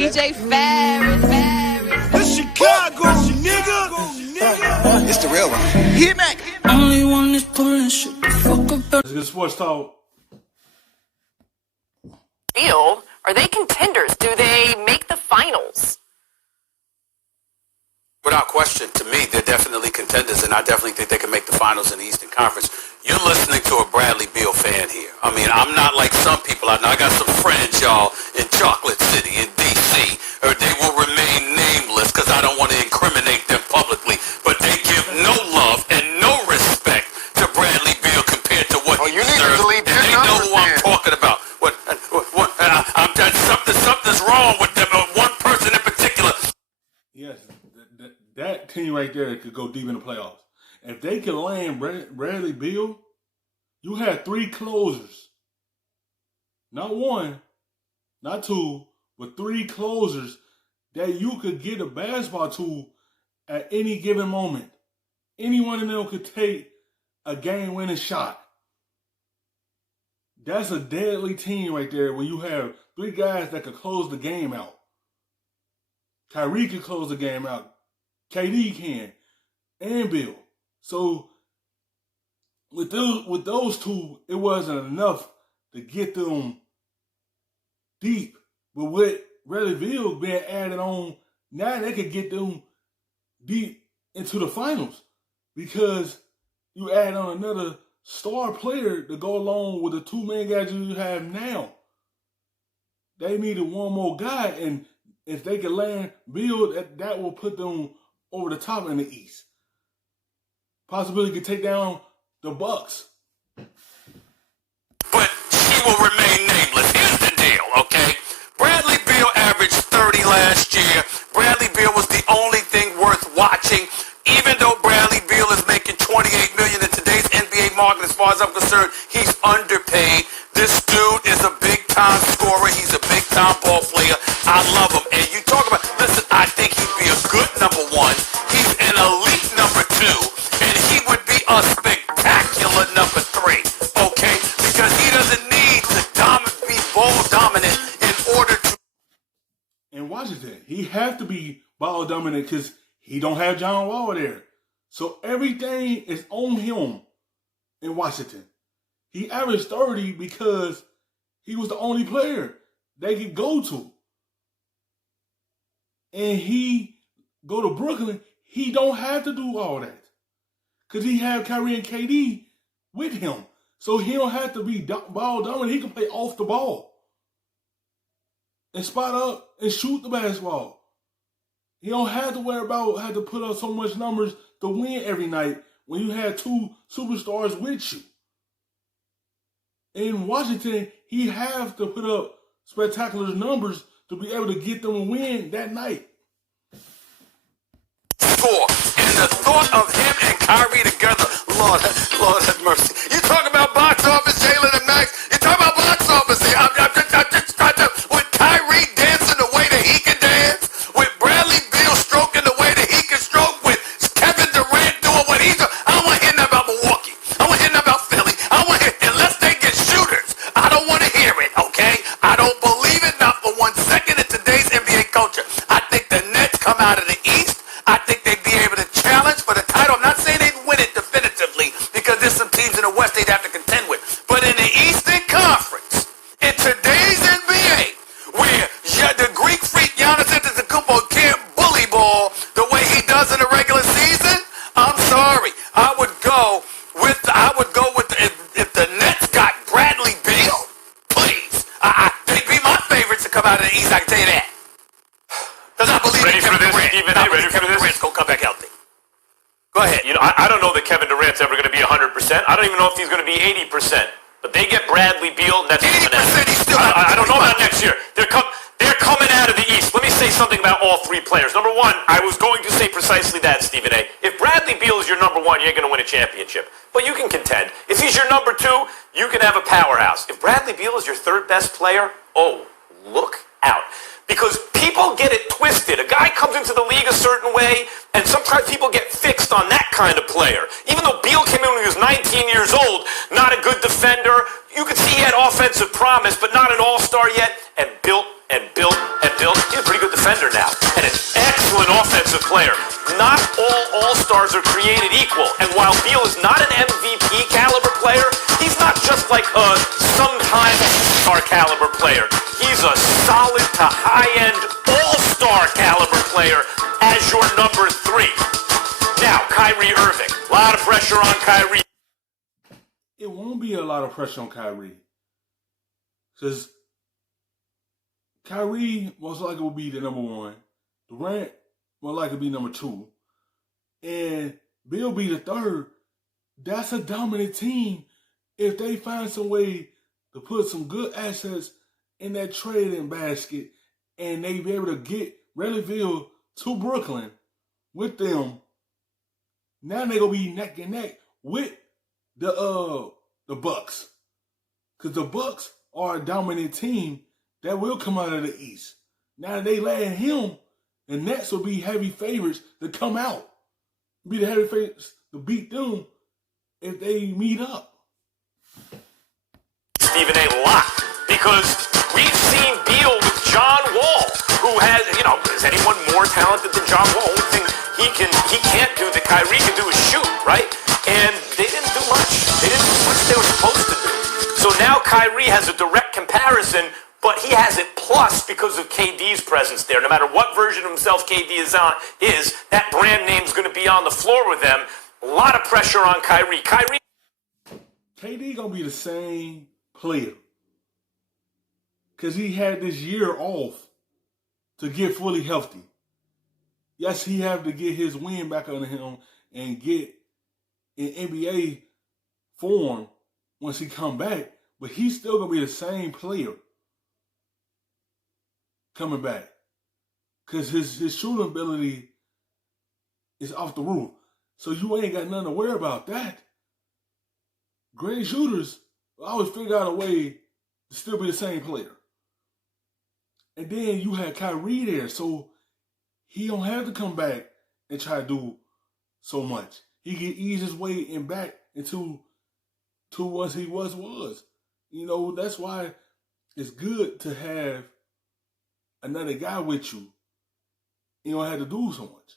DJ Farris. The Chicago, nigga. It's the real one. Hit me. Only one is pulling shit the fuck up. Let's get sports talk. Field, are they contenders? Do they make the finals? Without question, to me, they're definitely contenders, and I definitely think they can make the finals in the Eastern Conference. You're listening to a Bradley Beal fan here. I mean, I'm not like some people I know. I got some friends, y'all, in Chocolate City, in D.C., or they will remain nameless because I don't want to incriminate them publicly, but they give no love and no respect to Bradley Beal compared to what he deserves. And they know who I'm talking about. Something's wrong with them. One person in particular. Yes, that team right there could go deep in the playoffs. If they can land Bradley Beal, you have three closers. Not one, not two, but three closers that you could get a basketball to at any given moment. Any one of them could take a game-winning shot. That's a deadly team right there when you have three guys that could close the game out. Kyrie can close the game out. KD can. And Bill. So with those two, it wasn't enough to get them deep. But with Bradley Beal being added on, now they could get them deep into the finals. Because you add on another star player to go along with the two main guys you have now. They needed one more guy, and if they could land Beal, that will put them over the top in the East. Possibility could take down the Bucks. But she will remain nameless. Here's the deal, okay? Bradley Beal averaged 30 last year. Bradley Beal was the only thing worth watching. Even though Bradley Beal is making $28 million in today's NBA market, as far as I'm concerned, he's underpaid. This dude is a big-time scorer. He's a big-time ball player. I love him. And you talk about, listen, I think he'd be a good number one. He's an elite number two. And he would be a spectacular number three, okay? Because he doesn't need to be ball dominant in order to. In Washington, he have to be ball dominant because he don't have John Wall there. So everything is on him in Washington. He averaged 30 because he was the only player they could go to. And he go to Brooklyn, he don't have to do all that. Because he have Kyrie and KD with him. So he don't have to be ball dominant. He can play off the ball. And spot up and shoot the basketball. He don't have to worry about having to put up so much numbers to win every night when you have two superstars with you. In Washington, he have to put up spectacular numbers to be able to get them a win that night. Score. And the thought of him and Kyrie together, Lord have mercy. You talk about box office, Jalen and Max. You talk about box office here. I'm just trying to, with Kyrie dancing the way that he can dance, with Bradley Beal stroking the way that he can stroke, with Kevin Durant doing what he's doing. I don't want to hear nothing about Milwaukee. I want to hear nothing about Philly. I want to hear, unless they get shooters, I don't want to hear it, okay? I don't believe it, not for 1 second in today's NBA culture. I think the Nets come out of the East. I think they'd be able to challenge for the title. I'm not saying they'd win it definitively because there's some teams in the West they'd have to contend with. But in the Eastern Conference, in today's NBA, where the Greek freak Giannis Antetokounmpo can't bully ball the way he does in the regular season, I'm sorry. I would go with if the Nets got Bradley Beal, please. They'd be my favorites to come out of the East, I can tell you that. Because I believe Ready in for Kevin this, Durant. Stephen I A? believe Ready for Kevin this? Durant's going to come back healthy. Go ahead. You know, I don't know that Kevin Durant's ever going to be 100%. I don't even know if he's going to be 80%. But they get Bradley Beal, and that's 80% he's still I don't know about next year. They're coming out of the East. Let me say something about all three players. Number one, I was going to say precisely that, Stephen A. If Bradley Beal is your number one, you ain't going to win a championship. But you can contend. If he's your number two, you can have a powerhouse. If Bradley Beal is your third best player, oh, look out. Because people get it twisted. A guy comes into the league a certain way, and sometimes people get fixed on that kind of player. Even though Beal came in when he was 19 years old, not a good defender, you could see he had offensive promise, but not an all-star yet, and built and built and Bill. He's a pretty good defender now and an excellent offensive player. Not all All-Stars are created equal. And while Beal is not an MVP caliber player, he's not just like a sometimes All-Star caliber player. He's a solid to high-end All-Star caliber player as your number 3. Now, Kyrie Irving. A lot of pressure on Kyrie. It won't be a lot of pressure on Kyrie. Because Kyrie most likely will be the number 1. Durant most likely be number 2. And Bill be the 3rd. That's a dominant team if they find some way to put some good assets in that trading basket and they be able to get Bradley Beal to Brooklyn with them. Now they're going to be neck and neck with the Bucks. Because the Bucks are a dominant team that will come out of the East. Now they land him, the Nets will be heavy favorites to come out. Be the heavy favorites to beat them if they meet up. Stephen A. lot. Because we've seen Beal with John Wall, who has, is anyone more talented than John Wall? Only thing he can't do that Kyrie can do is shoot, right? And they didn't do much. They didn't do much they were supposed to do. So now Kyrie has a direct comparison, but he has it plus because of KD's presence there. No matter what version of himself KD is, that brand name's going to be on the floor with them. A lot of pressure on Kyrie. KD going to be the same player. Because he had this year off to get fully healthy. Yes, he have to get his wind back on him and get in NBA form once he come back. But he's still going to be the same player coming back. Because his shooting ability is off the roof. So you ain't got nothing to worry about that. Great shooters always figure out a way to still be the same player. And then you had Kyrie there, so he don't have to come back and try to do so much. He can ease his way in back into what he was. That's why it's good to have another guy with you. You don't have to do so much.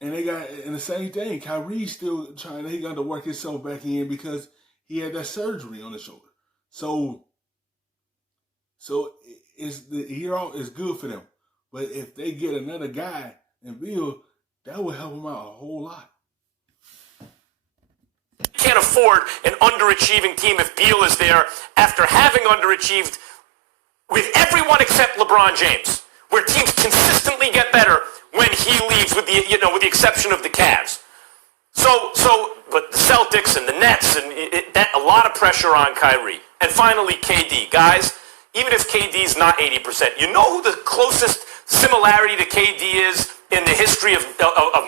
And the same thing, Kyrie's still he got to work himself back in because he had that surgery on his shoulder. So the year off is good for them. But if they get another guy and Beal, that will help them out a whole lot. Can't afford an underachieving team if Beal is there after having underachieved with everyone except LeBron James, where teams consistently get better when he leaves, with the exception of the Cavs. But the Celtics and the Nets and a lot of pressure on Kyrie. And finally, KD, guys. Even if KD's not 80%, you know who the closest similarity to KD is in the history of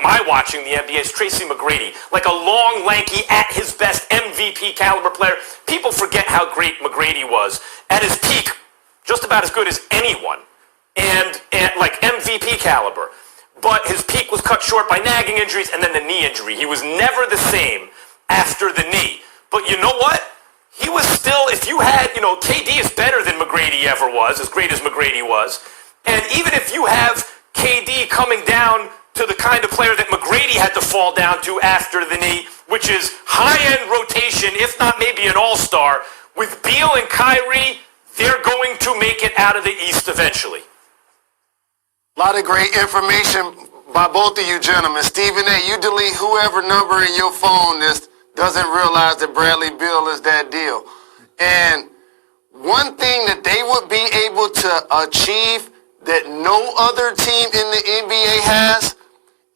my watching the NBA is Tracy McGrady. Like a long, lanky, at his best MVP caliber player. People forget how great McGrady was. At his peak, just about as good as anyone. And like MVP caliber. But his peak was cut short by nagging injuries and then the knee injury. He was never the same after the knee. But you know what? He was still, if you had, KD is better than McGrady ever was, as great as McGrady was. And even if you have KD coming down to the kind of player that McGrady had to fall down to after the knee, which is high-end rotation, if not maybe an all-star, with Beal and Kyrie, they're going to make it out of the East eventually. A lot of great information by both of you gentlemen. Stephen A., you delete whoever number in your phone doesn't realize that Bradley Beal is that deal. And one thing that they would be able to achieve that no other team in the NBA has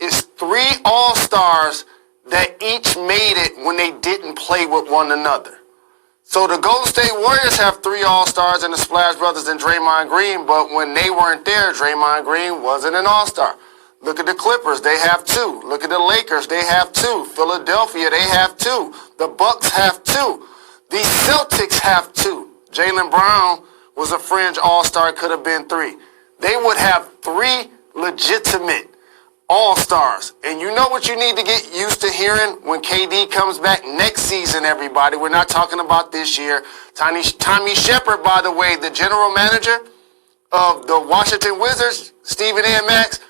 is 3 All-Stars that each made it when they didn't play with one another. So the Golden State Warriors have 3 All-Stars in the Splash Brothers and Draymond Green, but when they weren't there, Draymond Green wasn't an All-Star. Look at the Clippers, they have 2. Look at the Lakers, they have 2. Philadelphia, they have 2. The Bucks have 2. The Celtics have 2. Jaylen Brown was a fringe All-Star, could have been 3. They would have 3 legitimate All-Stars. And you know what you need to get used to hearing when KD comes back next season, everybody. We're not talking about this year. Tommy Shepard, by the way, the general manager of the Washington Wizards, Stephen A. and Max,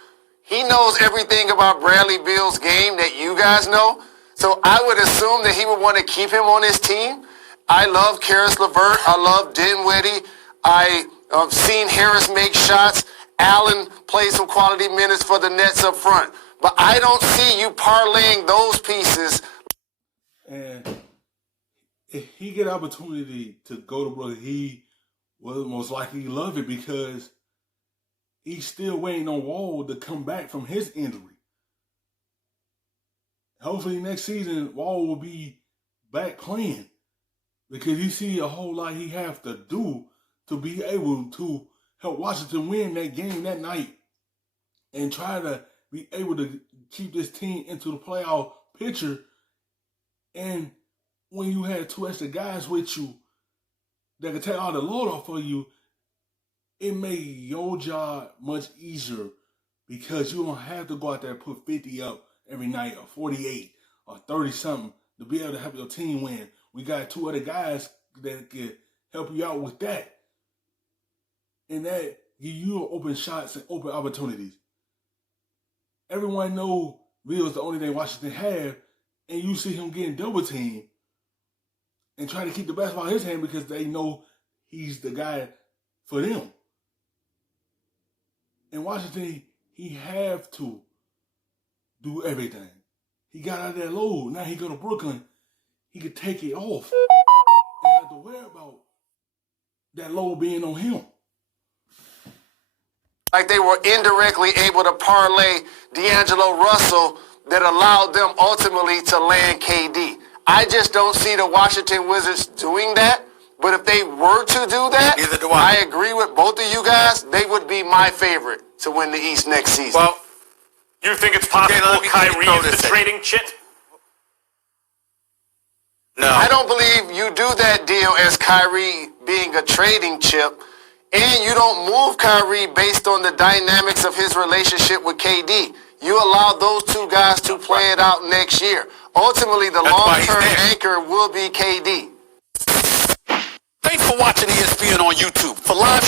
he knows everything about Bradley Beal's game that you guys know. So I would assume that he would want to keep him on his team. I love Karis LeVert. I love Dinwiddie. I've seen Harris make shots. Allen played some quality minutes for the Nets up front. But I don't see you parlaying those pieces. And if he get an opportunity to go to Brooklyn, he will most likely love it because he's still waiting on Wall to come back from his injury. Hopefully next season, Wall will be back playing because you see a whole lot he have to do to be able to help Washington win that game that night and try to be able to keep this team into the playoff picture. And when you have two extra guys with you that can take all the load off of you, it made your job much easier because you don't have to go out there and put 50 up every night or 48 or 30-something to be able to help your team win. We got two other guys that can help you out with that. And that give you open shots and open opportunities. Everyone knows Beal's the only thing Washington have, and you see him getting double teamed and try to keep the basketball in his hand because they know he's the guy for them. In Washington, he have to do everything. He got out of that load. Now he go to Brooklyn. He could take it off and have to worry about that load being on him. Like they were indirectly able to parlay D'Angelo Russell that allowed them ultimately to land KD. I just don't see the Washington Wizards doing that. But if they were to do that, neither do I. I agree with both of you guys. They would be my favorite to win the East next season. Well, You think it's possible let me Kyrie throw is the this in. trading chip? no. I don't believe you do that deal as Kyrie being a trading chip, and you don't move Kyrie based on the dynamics of his relationship with KD. You allow those two guys to play it out next year. Ultimately, the That's why he's long-term there. anchor will be KD. Thanks for watching ESPN on YouTube. For live